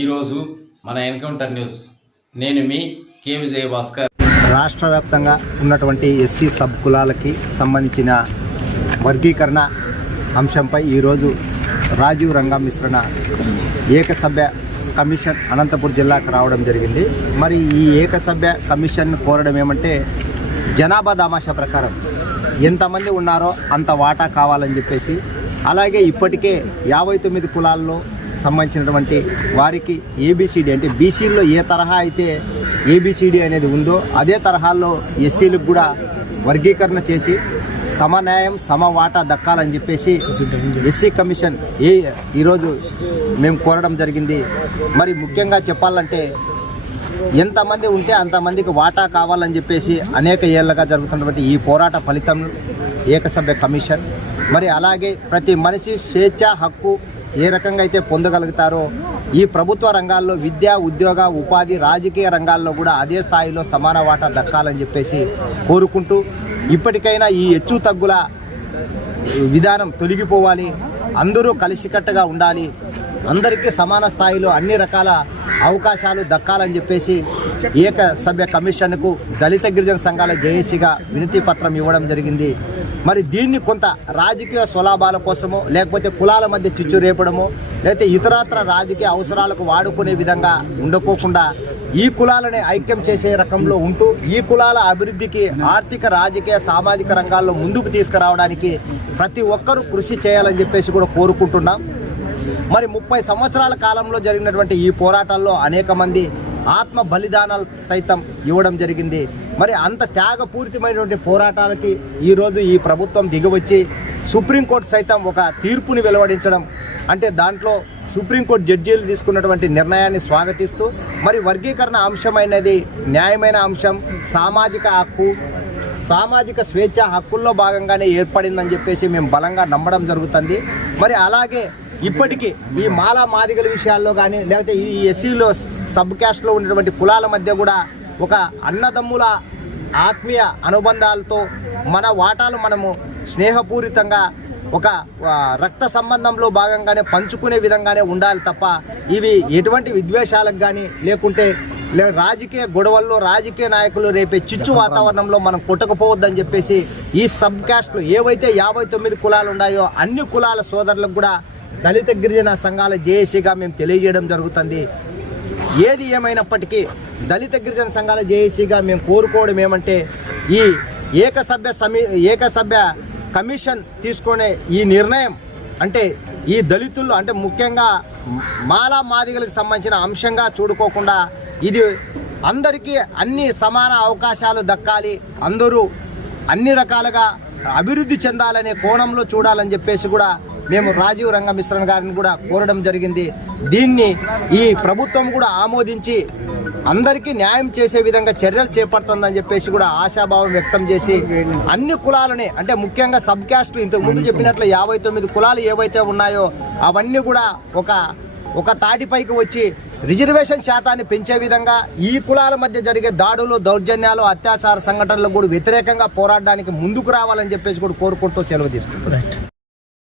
ఈరోజు మన encounter news. నేను మీ కే. విజయ భాస్కర్ రాష్ట్ర వ్యాప్తంగా ఉన్నటువంటి ఎస్సీ సబ్ కులాలకి సంబంధించిన వర్గీకరణ అంశంపై ఈరోజు రాజీవ్ రంగా మిశ్రణ ఏకసభ్య కమిషన్ అనంతపురం జిల్లాకు రావడం జరిగింది. మరి ఈ ఏకసభ్య కమిషన్ కోరడం ఏమంటే జనాభా దామాషా ప్రకారం ఎంతమంది ఉన్నారో అంత వాటా కావాలని చెప్పేసి అలాగే ఇప్పటికే యాభై తొమ్మిది కులాల్లో సంబంధించినటువంటి వారికి ఏబిసిడి అంటే బీసీల్లో ఏ తరహా అయితే ఏబిసిడి అనేది ఉందో అదే తరహాల్లో ఎస్సీలకు కూడా వర్గీకరణ చేసి సమన్యాయం సమ వాటా దక్కాలని చెప్పేసి ఎస్సీ కమిషన్ ఏ ఈరోజు మేము కోరడం జరిగింది. మరి ముఖ్యంగా చెప్పాలంటే ఎంతమంది ఉంటే అంతమందికి వాటా కావాలని చెప్పేసి అనేక ఏళ్ళగా జరుగుతున్నటువంటి ఈ పోరాట ఫలితం ఏకసభ్య కమిషన్. మరి అలాగే ప్రతి మనిషి స్వేచ్ఛ హక్కు ఏ రకంగా అయితే పొందగలుగుతారో ఈ ప్రభుత్వ రంగాల్లో విద్య ఉద్యోగ ఉపాధి రాజకీయ రంగాల్లో కూడా అదే స్థాయిలో సమాన వాటా దక్కాలని చెప్పేసి కోరుకుంటూ ఇప్పటికైనా ఈ హెచ్చు తగ్గుల విధానం తొలగిపోవాలి. అందరూ కలిసికట్టుగా ఉండాలి. అందరికీ సమాన స్థాయిలో అన్ని రకాల అవకాశాలు దక్కాలని చెప్పేసి ఏక సభ్య కమిషన్కు దళిత గిరిజన సంఘాల జేఏసీగా వినతి పత్రం ఇవ్వడం జరిగింది. మరి దీన్ని కొంత రాజకీయ స్వలాభాల కోసమో లేకపోతే కులాల మధ్య చిచ్చు రేపడమో లేకపోతే ఇతరత్ర రాజకీయ అవసరాలకు వాడుకునే విధంగా ఉండకోకుండా ఈ కులాలని ఐక్యం చేసే రకంలో ఉంటూ ఈ కులాల అభివృద్ధికి ఆర్థిక రాజకీయ సామాజిక రంగాల్లో ముందుకు తీసుకురావడానికి ప్రతి ఒక్కరూ కృషి చేయాలని చెప్పేసి కూడా కోరుకుంటున్నాం. మరి ముప్పై సంవత్సరాల కాలంలో జరిగినటువంటి ఈ పోరాటాల్లో అనేక మంది ఆత్మ బలిదానాలు సైతం ఇవ్వడం జరిగింది. మరి అంత త్యాగపూరితమైనటువంటి పోరాటాలకి ఈరోజు ఈ ప్రభుత్వం దిగవచ్చి సుప్రీంకోర్టు సైతం ఒక తీర్పుని వెలువడించడం అంటే దాంట్లో సుప్రీంకోర్టు జడ్జీలు తీసుకున్నటువంటి నిర్ణయాన్ని స్వాగతిస్తూ మరి వర్గీకరణ అంశమైనది న్యాయమైన అంశం సామాజిక హక్కు సామాజిక స్వేచ్ఛ హక్కుల్లో భాగంగానే ఏర్పడిందని చెప్పేసి మేము బలంగా నమ్మడం జరుగుతుంది. మరి అలాగే ఇప్పటికీ ఈ మాలా మాదిగల విషయాల్లో కానీ లేకపోతే ఈ ఎస్సీలో సబ్ క్యాస్ట్లో ఉన్నటువంటి కులాల మధ్య కూడా ఒక అన్నదమ్ముల ఆత్మీయ అనుబంధాలతో మన వాటాలు మనము స్నేహపూరితంగా ఒక రక్త సంబంధంలో భాగంగానే పంచుకునే విధంగానే ఉండాలి తప్ప ఇవి ఎటువంటి విద్వేషాలకు కానీ లేకుంటే లే రాజకీయ గొడవల్లో రాజకీయ నాయకులు రేపే చిచ్చు వాతావరణంలో మనం కొట్టకపోవద్దని చెప్పేసి ఈ సబ్ క్యాస్ట్లు ఏవైతే యాభై తొమ్మిది కులాలు ఉన్నాయో అన్ని కులాల సోదరులకు కూడా దళిత గిరిజన సంఘాల జేఏసీగా మేము తెలియజేయడం జరుగుతుంది. ఏది ఏమైనప్పటికీ దళిత గిరిజన సంఘాల జేఏసీగా మేము కోరుకోవడం ఏమంటే ఈ ఏకసభ్య సమీ ఏకసభ్య కమిషన్ తీసుకునే ఈ నిర్ణయం అంటే ఈ దళితుల్లో అంటే ముఖ్యంగా మాలా మాదిగలకు సంబంధించిన అంశంగా చూడుకోకుండా ఇది అందరికీ అన్ని సమాన అవకాశాలు దక్కాలి అందరూ అన్ని రకాలుగా అభివృద్ధి చెందాలనే కోణంలో చూడాలని చెప్పేసి కూడా మేము రాజీవ్ రంగమిశ్రన్ గారిని కూడా కోరడం జరిగింది. దీన్ని ఈ ప్రభుత్వం కూడా ఆమోదించి అందరికీ న్యాయం చేసే విధంగా చర్యలు చేపడుతుందని చెప్పేసి కూడా ఆశాభావం వ్యక్తం చేసి అన్ని కులాలని అంటే ముఖ్యంగా సబ్ క్యాస్ట్లు ఇంతకు ముందు చెప్పినట్లు యాభై తొమ్మిది కులాలు ఏవైతే ఉన్నాయో అవన్నీ కూడా ఒక ఒక తాటిపైకి వచ్చి రిజర్వేషన్ శాతాన్ని పెంచే విధంగా ఈ కులాల మధ్య జరిగే దాడులు దౌర్జన్యాలు అత్యాచార సంఘటనలకు కూడా వ్యతిరేకంగా పోరాడడానికి ముందుకు రావాలని చెప్పేసి కూడా కోరుకుంటూ సెలవు తీసుకుంటున్నాం.